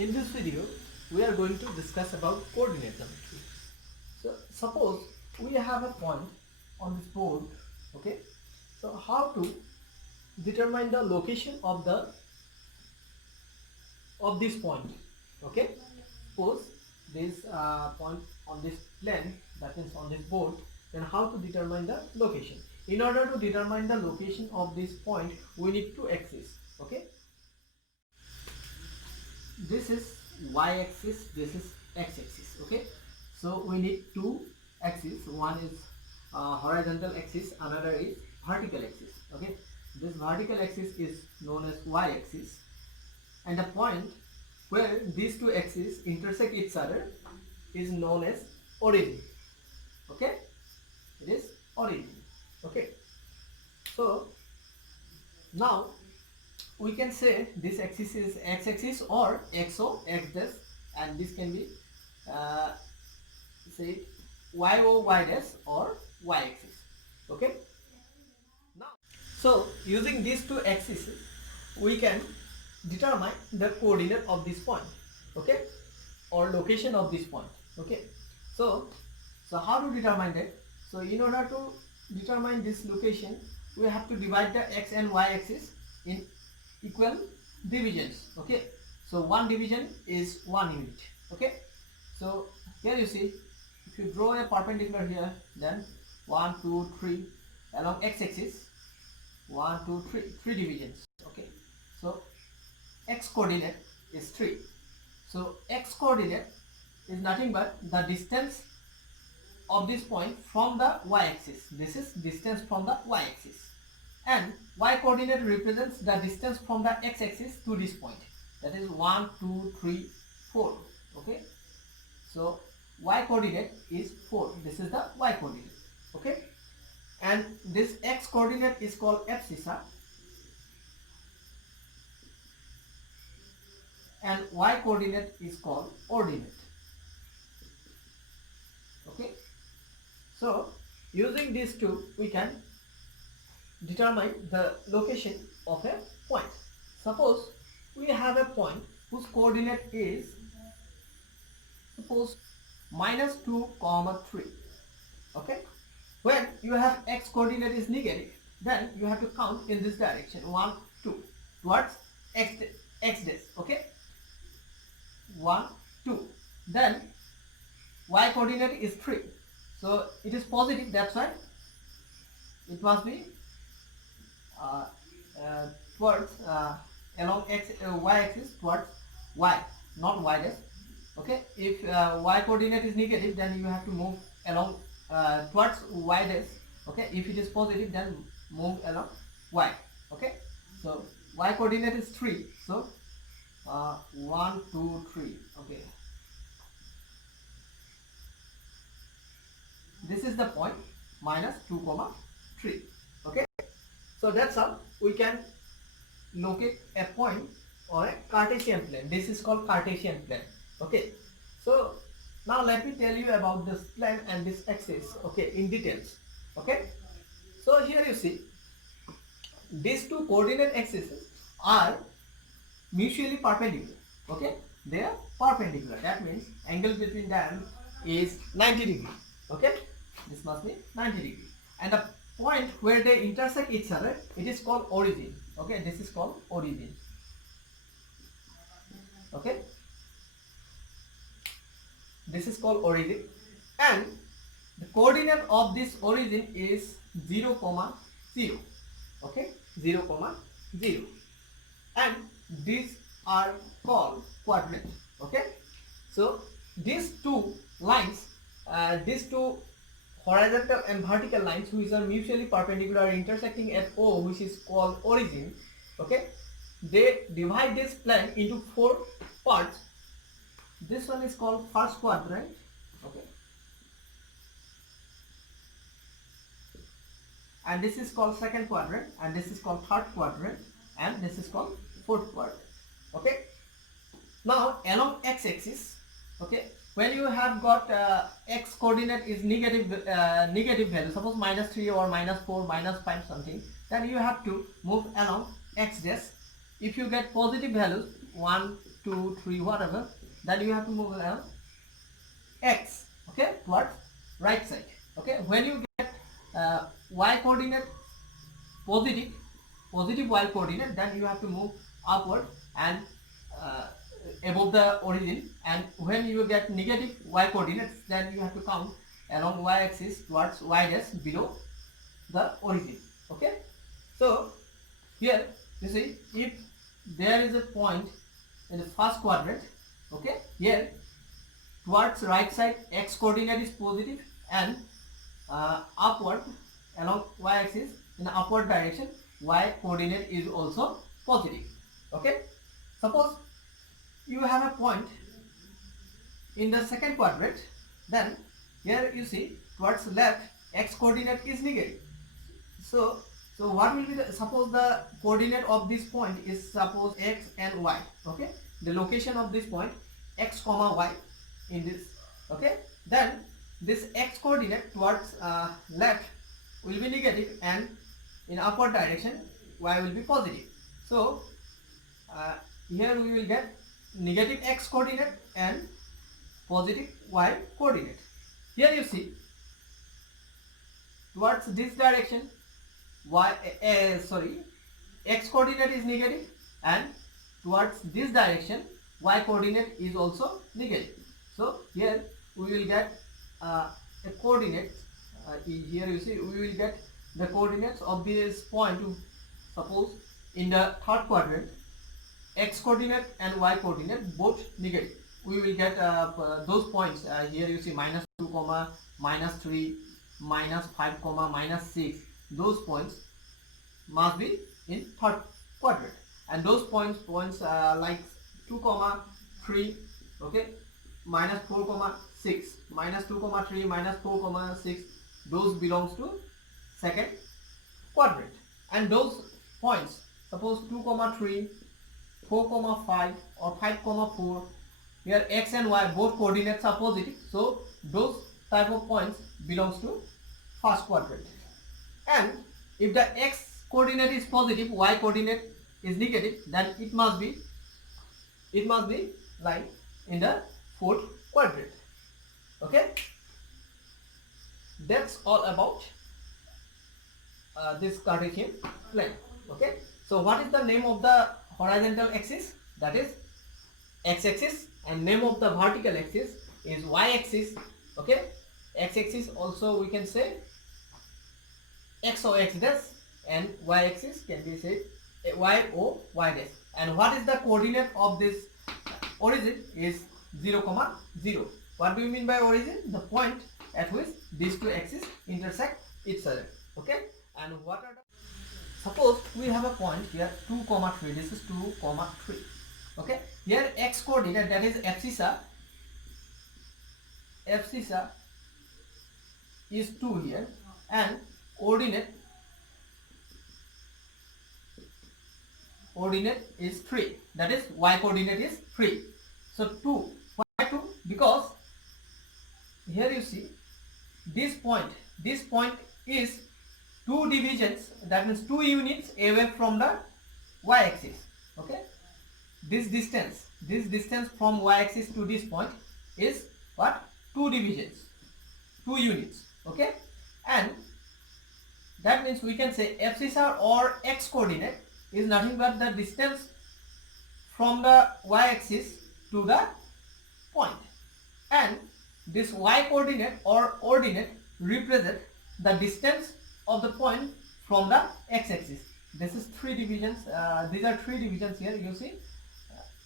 In this video, we are going to discuss about coordinate geometry. So suppose we have a point on this board, okay? So how to determine the location of this point, okay? Suppose this point on this plane, that means on this board, then how to determine the location? In order to determine the location of this point, we need two axes, okay? This is y-axis, this is x-axis, okay? So we need two axes. One is horizontal axis, another is vertical axis, okay? This vertical axis is known as y-axis, and the point where these two axes intersect each other is known as origin, okay? It is origin, okay? So now we can say this axis is x-axis or xo, x dash, and this can be say yo, y dash or y-axis, okay? Now, so using these two axes, we can determine the coordinate of this point, okay, or location of this point, okay? So how to determine that? So in order to determine this location, we have to divide the x and y axis in equal divisions, okay? So one division is 1 unit, okay? So here you see, if you draw a perpendicular here, then 1 2 3 along x-axis, 1 2 3 divisions, okay? So x coordinate is 3. So x coordinate is nothing but the distance of this point from the y-axis. This is distance from the y-axis, and y coordinate represents the distance from the x-axis to this point, that is 1 2 3 4, okay? So y coordinate is 4. This is the y coordinate, okay? And this x coordinate is called abscissa, and y coordinate is called ordinate, okay? So using these two, we can determine the location of a point. Suppose we have a point whose coordinate is, suppose, -2, 3, okay? When you have x coordinate is negative, then you have to count in this direction, 1 2 towards x dash, okay? 1 2. Then y coordinate is 3, so it is positive, that's why it must be towards along y axis towards y, not y dash, okay? If y coordinate is negative, then you have to move along towards y dash, okay? If it is positive, then move along y, okay? So y coordinate is 3, so 1 2 3, okay? This is the point, -2, 3, okay? So that's how we can locate a point on a Cartesian plane. This is called Cartesian plane, okay? So now let me tell you about this plane and this axis, okay, in details, okay? So here you see, these two coordinate axes are mutually perpendicular, okay? They are perpendicular, that means angle between them is 90 degree, okay? This must be 90 degree, and the point where they intersect each other, it is called origin, okay? This is called origin, okay? This is called origin, and the coordinate of this origin is 0, 0, okay? 0, 0, and these are called quadrant, okay? So these two lines, these two horizontal and vertical lines, which are mutually perpendicular, intersecting at O, which is called origin, okay? They divide this plane into 4 parts. This one is called first quadrant, okay? And this is called second quadrant, and this is called third quadrant, and this is called fourth quadrant, okay? Now along x-axis, okay, when you have got x coordinate is negative value, suppose -3 or -4, -5 something, then you have to move along x dash. If you get positive values 1 2, 3, whatever, then you have to move around x, okay, towards right side. Okay, when you get y coordinate positive y coordinate, then you have to move upward and above the origin, and when you get negative y coordinates, then you have to count along y axis towards y dash below the origin. Okay, so here you see, if there is a point in the first quadrant, okay, here towards right side x coordinate is positive, and upward along y axis in the upward direction y coordinate is also positive. Okay, suppose you have a point in the second quadrant, then here you see towards left x coordinate is negative. So what will be the, suppose the coordinate of this point is suppose x and y. Okay, the location of this point x comma y in this. Okay, then this x coordinate towards left will be negative, and in upward direction y will be positive. So here we will get negative x coordinate and positive y coordinate. Here you see towards this direction x coordinate is negative, and towards this direction y coordinate is also negative. So here we will get a coordinate. Here you see we will get the coordinates of this point. Suppose in the third quadrant x coordinate and y coordinate both negative, we will get those points. Here you see -2 comma -3 -5 comma -6. Those points must be in third quadrant, and those points like 2 comma 3, okay, -4 comma 6, -2 comma 3 -4 comma 6, those belongs to second quadrant. And those points, suppose 2 comma 3, 4 comma 5 or 5 comma 4, here x and y both coordinates are positive, so those type of points belongs to first quadrant. And if the x coordinate is positive, y coordinate is negative, then it must be lying in the fourth quadrant. Okay, that's all about this Cartesian plane. Okay, so what is the name of the horizontal axis? That is x-axis, and name of the vertical axis is y-axis. Okay, x-axis also we can say x o x dash, and y-axis can be said y o y dash. And what is the coordinate of this origin is 0 comma 0. What do you mean by origin? The point at which these two axes intersect each other. Okay, and what are the, suppose we have a point here 2 comma 3. This is 2 comma 3. Okay, here x coordinate, that is abscissa is 2 here, and ordinate is 3, that is y coordinate is 3. So 2, why 2? Because here you see this point is 2 divisions, that means 2 units away from the y axis. Okay, this distance from y axis to this point is what? 2 divisions, 2 units. Okay, and that means we can say abscissa or x coordinate is nothing but the distance from the y axis to the point, and this y coordinate or ordinate represent the distance of the point from the x axis. This is 3 divisions. These are 3 divisions here. You see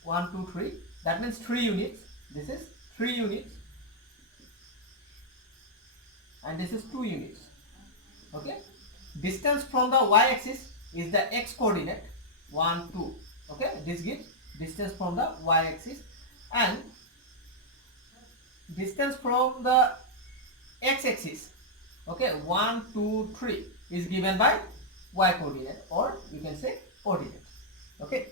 1 2 3, that means 3 units. This is 3 units, and this is 2 units. Okay, distance from the y axis is the x coordinate 1 2. Okay, this gives distance from the y axis, and distance from the x axis, okay, 1 2 3 is given by y coordinate, or you can say ordinate. Okay.